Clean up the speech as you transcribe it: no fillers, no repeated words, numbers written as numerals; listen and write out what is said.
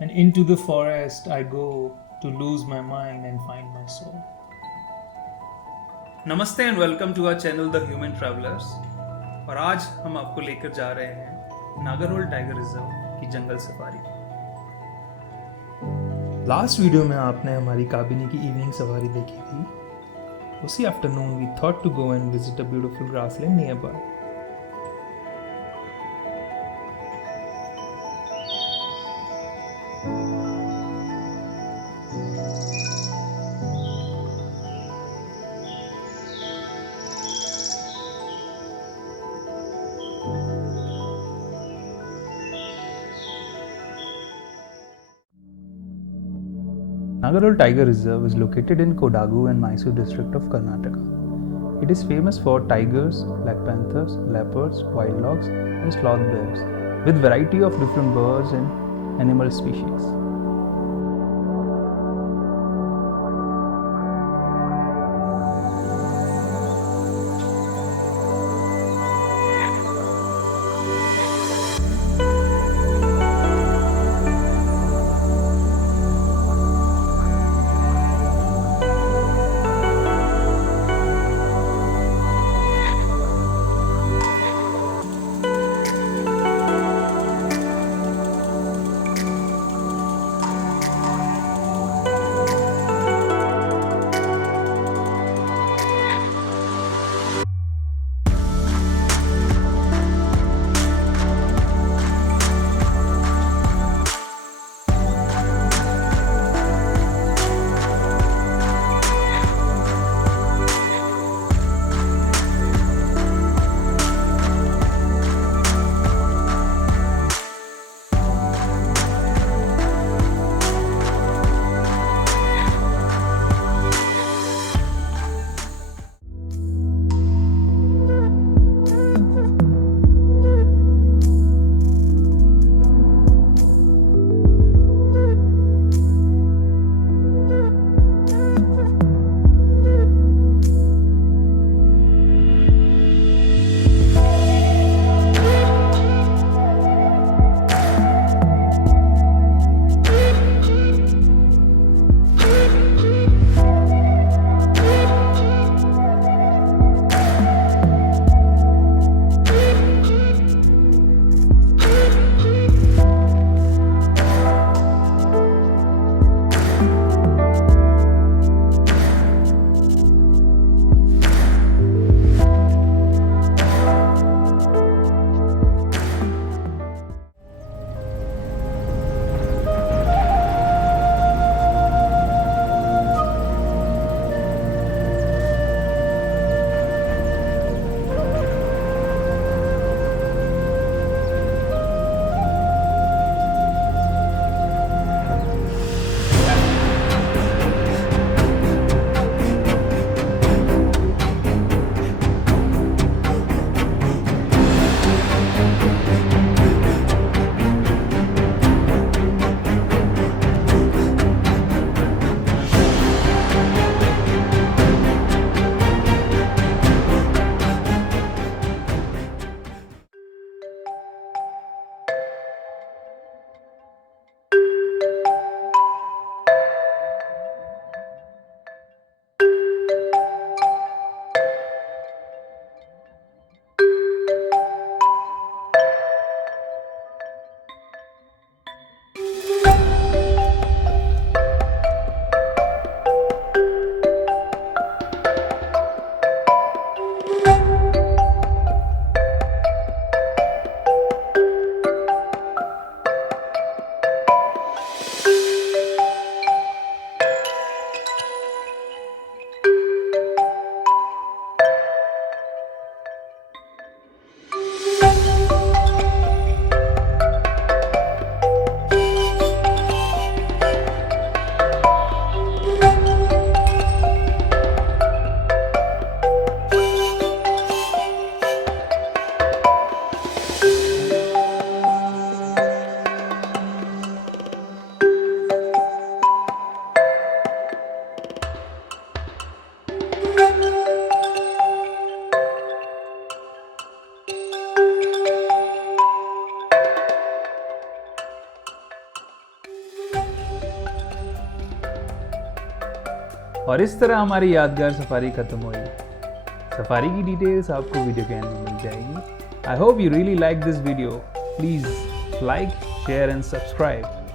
and into the forest I go to lose my mind and find my soul. नमस्ते and welcome to our channel the Human Travellers. और आज हम आपको लेकर जा रहे हैं नागरहोल टाइगर रिजर्व की जंगल सफारी। लास्ट वीडियो में आपने हमारी काबिनी की इवनिंग सफारी देखी थी। उसी afternoon we thought to go and visit a beautiful grassland nearby. Nagarhole Tiger Reserve is located in Kodagu and Mysore district of Karnataka. It is famous for tigers, black panthers, leopards, wild dogs and sloth bears, with variety of different birds and animal species. और इस तरह हमारी यादगार सफारी खत्म हुई। सफारी की डिटेल्स आपको वीडियो के एंड में मिल जाएगी। I hope you really like this video. Please like, share and subscribe.